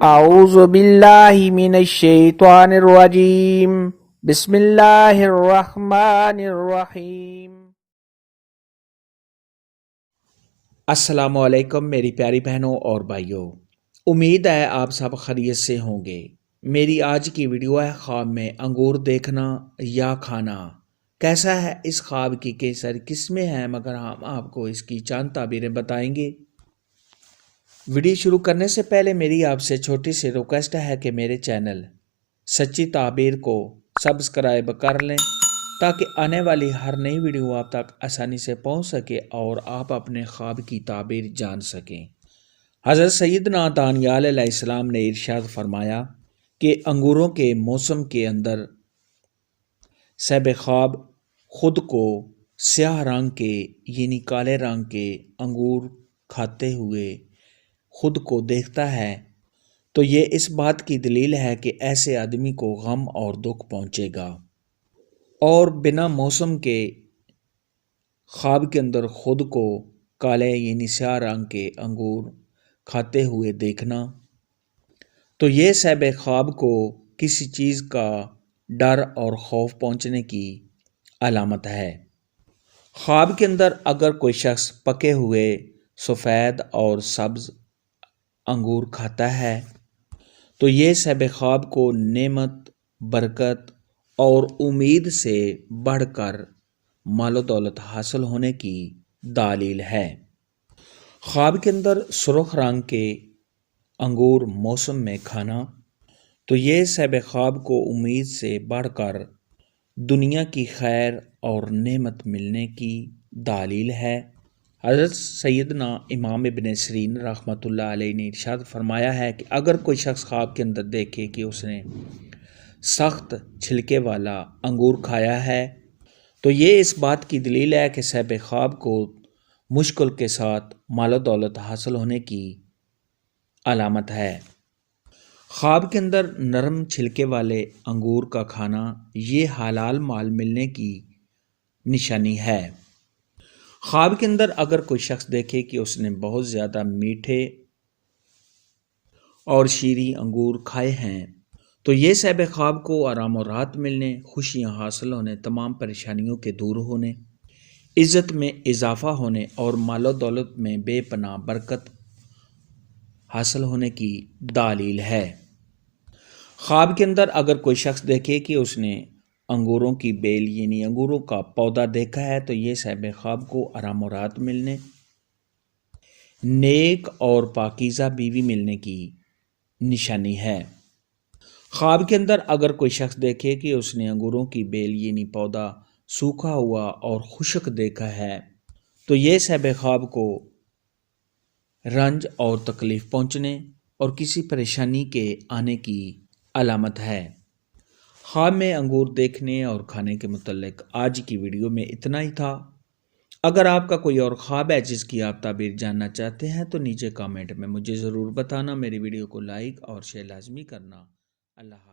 اعوذ باللہ من الشیطان الرجیم بسم اللہ الرحمن الرحیم۔ السلام علیکم میری پیاری بہنوں اور بھائیوں، امید ہے آپ سب خیریت سے ہوں گے۔ میری آج کی ویڈیو ہے خواب میں انگور دیکھنا یا کھانا۔ کیسا ہے اس خواب کی کئی ساری قسمیں ہیں، مگر ہم آپ کو اس کی چند تعبیریں بتائیں گے۔ ویڈیو شروع کرنے سے پہلے میری آپ سے چھوٹی سی ریکویسٹ ہے کہ میرے چینل سچی تعبیر کو سبسکرائب کر لیں تاکہ آنے والی ہر نئی ویڈیو آپ تک آسانی سے پہنچ سکے اور آپ اپنے خواب کی تعبیر جان سکیں۔ حضرت سیدنا دانیال علیہ السلام نے ارشاد فرمایا کہ انگوروں کے موسم کے اندر صاحب خواب خود کو سیاہ رنگ کے یعنی کالے رنگ کے انگور کھاتے ہوئے خود کو دیکھتا ہے تو یہ اس بات کی دلیل ہے کہ ایسے آدمی کو غم اور دکھ پہنچے گا۔ اور بنا موسم کے خواب کے اندر خود کو کالے یعنی سیاہ رنگ کے انگور کھاتے ہوئے دیکھنا تو یہ صاحب خواب کو کسی چیز کا ڈر اور خوف پہنچنے کی علامت ہے۔ خواب کے اندر اگر کوئی شخص پکے ہوئے سفید اور سبز انگور کھاتا ہے تو یہ صاحب خواب کو نعمت، برکت اور امید سے بڑھ کر مال و دولت حاصل ہونے کی دلیل ہے۔ خواب کے اندر سرخ رنگ کے انگور موسم میں کھانا تو یہ صاحب خواب کو امید سے بڑھ کر دنیا کی خیر اور نعمت ملنے کی دلیل ہے۔ حضرت سیدنا امام ابن سیرین رحمۃ اللہ علیہ نے ارشاد فرمایا ہے کہ اگر کوئی شخص خواب کے اندر دیکھے کہ اس نے سخت چھلکے والا انگور کھایا ہے تو یہ اس بات کی دلیل ہے کہ صاحب خواب کو مشکل کے ساتھ مال و دولت حاصل ہونے کی علامت ہے۔ خواب کے اندر نرم چھلکے والے انگور کا کھانا یہ حلال مال ملنے کی نشانی ہے۔ خواب کے اندر اگر کوئی شخص دیکھے کہ اس نے بہت زیادہ میٹھے اور شیریں انگور کھائے ہیں تو یہ صاحب خواب کو آرام و راحت ملنے، خوشیاں حاصل ہونے، تمام پریشانیوں کے دور ہونے، عزت میں اضافہ ہونے اور مال و دولت میں بے پناہ برکت حاصل ہونے کی دلیل ہے۔ خواب کے اندر اگر کوئی شخص دیکھے کہ اس نے انگوروں کی بیل یعنی انگوروں کا پودا دیکھا ہے تو یہ صاحب خواب کو آرام و راحت ملنے، نیک اور پاکیزہ بیوی ملنے کی نشانی ہے۔ خواب کے اندر اگر کوئی شخص دیکھے کہ اس نے انگوروں کی بیل یعنی پودا سوکھا ہوا اور خشک دیکھا ہے تو یہ صاحب خواب کو رنج اور تکلیف پہنچنے اور کسی پریشانی کے آنے کی علامت ہے۔ خواب میں انگور دیکھنے اور کھانے کے متعلق آج کی ویڈیو میں اتنا ہی تھا۔ اگر آپ کا کوئی اور خواب ہے جس کی آپ تعبیر جاننا چاہتے ہیں تو نیچے کامنٹ میں مجھے ضرور بتانا۔ میری ویڈیو کو لائک اور شیئر لازمی کرنا۔ اللہ حافظ۔